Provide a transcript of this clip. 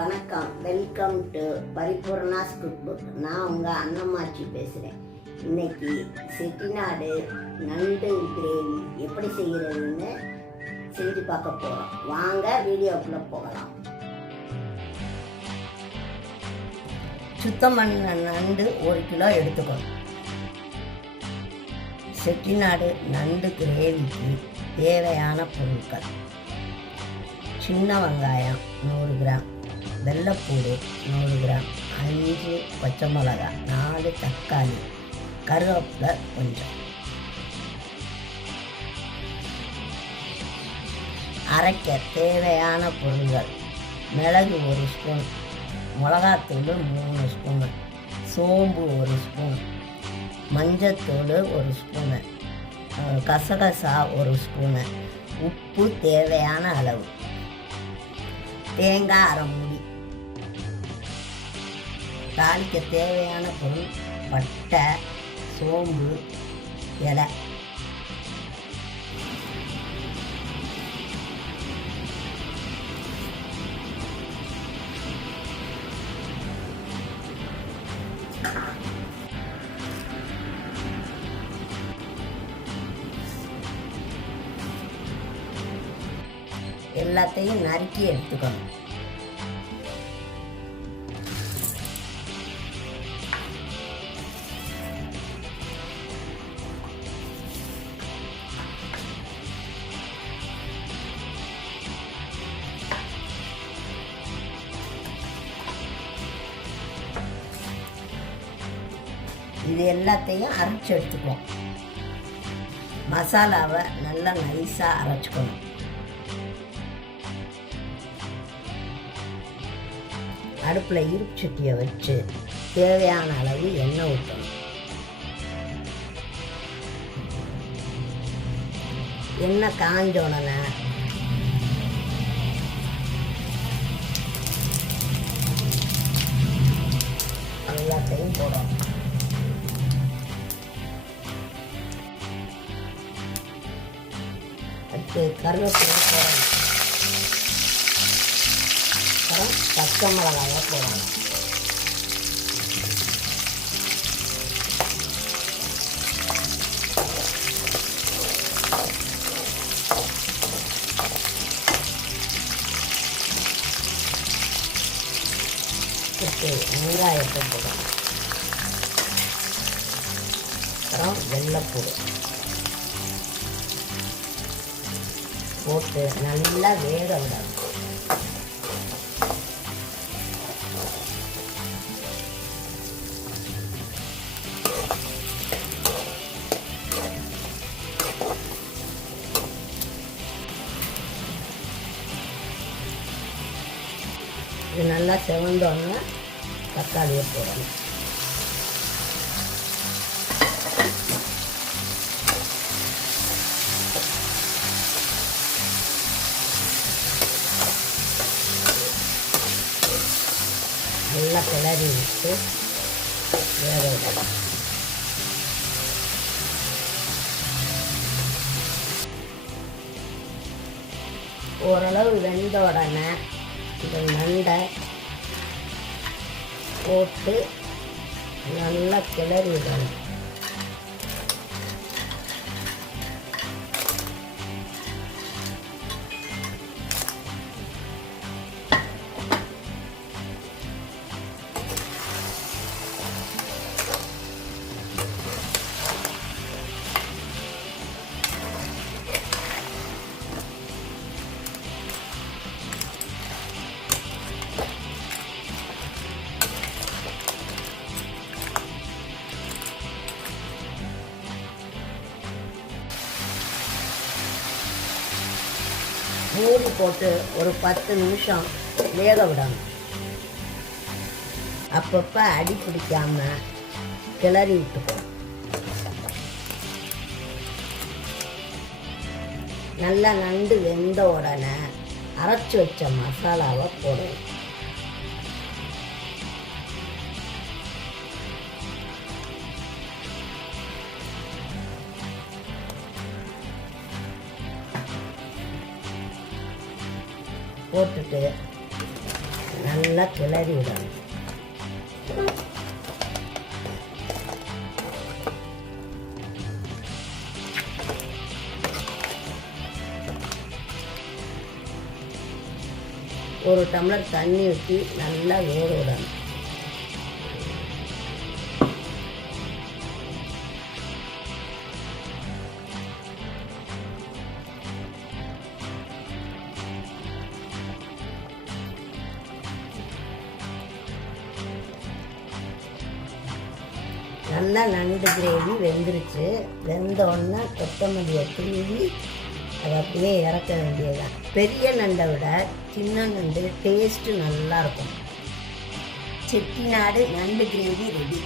வணக்கம். Welcome to Paripoorna's cook book நான் உங்கள் அன்னம்மாச்சி பேசுகிறேன் இன்னைக்கு செட்டிநாடு நண்டு கிரேவி எப்படி செய்கிறதுன்னு செஞ்சு பார்க்க போகிறோம் வாங்க வீடியோக்குள்ளே போகலாம். சுத்தம் பண்ண நண்டு ஒரு கிலோ எடுத்துக்கணும் செட்டிநாடு நண்டு கிரேவிக்கு தேவையான பொருட்கள். சின்ன வெங்காயம் நூறு கிராம். வெள்ளைப்பூடு நூறு கிராம் அஞ்சு பச்சை மிளகா நாலு தக்காளி கருவேப்பிலை கொஞ்சம் அரைக்க தேவையான பொருள்கள் மிளகு ஒரு ஸ்பூன் மிளகாத்தூள் மூணு ஸ்பூனு சோம்பு ஒரு ஸ்பூன் மஞ்சத்தூள் ஒரு ஸ்பூனு கசகசா ஒரு ஸ்பூனு உப்பு தேவையான அளவு. தேங்காய் அரை தாளிக்க தேவையான பொருள் பட்டை சோம்பு இலை. எல்லாத்தையும் நறுக்கி எடுத்துக்கணும். இது எல்லாத்தையும் அரைச்சி எடுத்துக்குவோம். மசாலாவை நல்லா நைஸாக அரைச்சிக்கணும். அடுப்பில் இருப்பு வச்சு தேவையான அளவு எண்ணெய் ஊற்றணும். எண்ணெய் காஞ்ச உடனே எல்லாத்தையும் போடணும். அடுத்து கருவேப்பிலை போடணும். அப்புறம் பச்சை மிளகாயை போடணும். வெங்காயத்தை போடணும் அப்புறம் வெள்ளைப்பூடு. போட்டு நல்லா வேக விடணும் இது நல்லா செவந்தோடனே தக்காளியை போடணும் நல்லா கிளறி விட்டு வேக விடலாம் ஓரளவு வெந்த உடனே இந்த நண்டை போட்டு நல்லா கிளறி விடணும். மூடி போட்டு ஒரு பத்து நிமிஷம் வேக விடணும். அப்பப்போ அடி பிடிக்காம கிளறி விட்டுக்கணும் நல்லா நண்டு வெந்த உடனே அரைச்சி வச்ச மசாலாவை போடணும் போட்டுட்டு நல்லா கிளறி விடணும். ஒரு டம்ளர் தண்ணி ஊற்றி நல்லா வேக விடணும். நல்லா நண்டு கிரேவி வெந்துருச்சு. வெந்த உடனே கொத்தமல்லியை தூவி அதை அப்படியே இறக்க வேண்டியதுதான். பெரிய நண்டை விட சின்ன நண்டு டேஸ்ட்டு நல்லாயிருக்கும் செட்டிநாடு நண்டு கிரேவி ரெடி